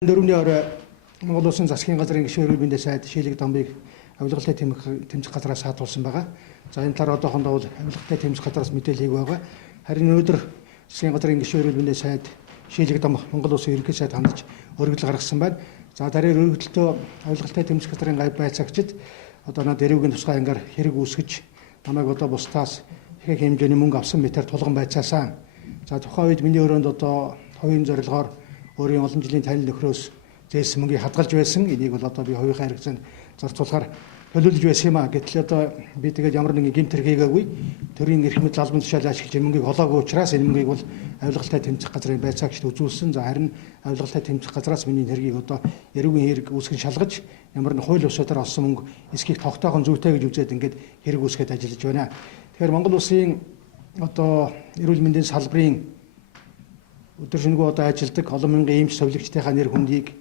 Дөрөвний орой Монгол Улсын засгийн газрын гишүүн эрүүл мэндийн сайд Шилэг Домбыг авилгалтай тэмцэх газраас саатуулсан байгаа. За энэ талаар одоохондоо бол авилгалтай тэмцэх газраас мэдээлэл хийв байгаа. Харин өнөөдөр засгийн газрын гишүүн эрүүл мэндийн сайд Шилэг Дом Монгол Улсын ерөнхий сайд хандаж өргөдөл гаргасан байна. За дараагийн өргөдөлтөө авилгалтай тэмцэх газрын байцаагчид одоо над эрүүгийн тусгай ангаар хэрэг үүсгэж намайг одоо бусдаас их хэмжээний мөнгө авсан мэтэр тулган байцаасан. За тухайн үед миний өрөөнд одоо хувийн зорилгоор өөрийн олон жилийн танил нөхрөөс зээлсэн мөнгийг хадгалж байсан. Энийг бол одоо би хувийнхаа хэрэгцээнд зарцуулахаар төлөвлөж байсан юм а. Гэтэл одоо би тэгээд ямар нэгэн гэмтэр хийгээгүй. Төрийн эрх мэдэл албан тушаалыг ашиглаж мөнгийг олоогүй учраас энэ мөнгийг бол авилгалтай тэмцэх газрын байцаагчид үзүүлсэн. За харин авилгалтай тэмцэх газраас миний хэргийг одоо эрүүгийн хэрэг үүсгэн шалгаж ямар нэг хууль ёсоор олсон мөнгө эсхийг тогтоохын зүйтэй гэж үзээд ингээд хэрэг үүсгээд ажиллаж байна. Тэгэхээр Монгол Улсын одоо эрүүл мэндийн салбарын өдөр шөнөгүй одоо ажилдаг олон мянган эмч совилогчдынхаа нэр хүндийг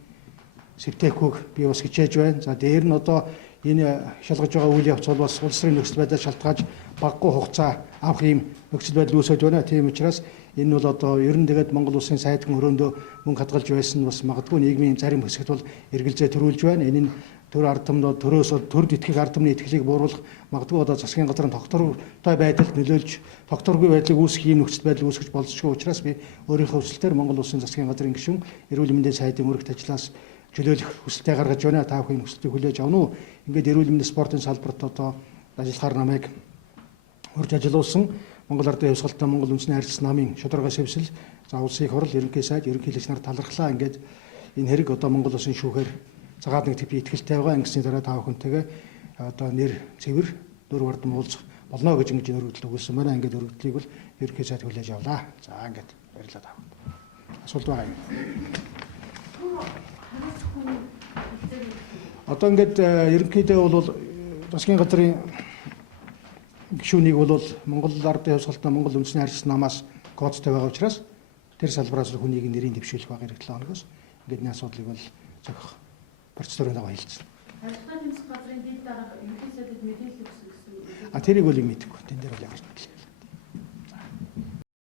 сэвтээхүйг би бас хичээж байна. За дээр нь одоо энэ шалгаж байгаа үйл явц бол бас улс төрийн нөхцөл байдлаар шалтгаалж багагүй хугацаа авах юм нөхцөл байдал үүсэж байна. Тийм учраас энэ бол одоо ер нь тэгээд Монгол Улсын сайдхан өрөөндөө мөнгө хадгалж байсан бас магадгүй нийгмийн зарим хэсэгт бол эргэлзээ төрүүлж байна. Энэ нь төр ардамнууд төрөөс төрд итгэх ардамны итгэлийг бууруулах магадгүй одоо засгийн газрын тогтвортой байдалд нөлөөлж тогтворгүй байдлыг үүсгэх юм нөхцөл байдал үүсгэж болзошгүй учраас би өөрийнхөө хүсэлтээр Монгол Улсын засгийн газрын гишүүн эрүүл мэндийн сайдын өргөт ажлаас чөлөөлөх хүсэлтээ гаргаж байна. Та бүхэн хүсэлтийг хүлээж авна уу? Ингээд эрүүл мэндийн спортын салбарт одоо ажиллахаар намайг урьж ажилуулсан Монгол Ардын Хувьсгалтай Монгол Үндэсний харилцаа намын шударга сэвсэл за улсын их хурл ерөнхий сайд ерөнхийлөгч нар талархлаа. Ингээд энэ хэрэг одоо Монгол Улсын шүүхээр цагаад нэг типи итгэлтэй байгаа. Ингэсний дараа та бүхэнтэйгээ одоо нэр цэвэр дүр бардам уулзах болно гэж ингэж өргөдөл өгүүлсэн байна. Ингээд өргөдлийг бол ерөнхий сайд хүлээж авлаа. За ингээд баярлалаа та бүхэнд. Асуулт байгаа юм. Одоо ингээд ерөнхийдөө бол засгийн газрын гишүүнийг бол Монгол Ардын Хувьсгалтай Монгол Үндэсний харилцаа намаас кодтой байгаа учраас тэр салбараас хүнийг нэрийн дэвшүүлэх байгаа 7 хоногоос ингээд энэ асуудлыг бол зохих процедурын дагуу хэлсэн. Авилгалтай тэмцэх газрын дэд дарга ерөнхий сайдд мэдээлэл өгсөн гэсэн үг. Тэрийг бол мэдээгүй. Тэн дээр бол ямар ч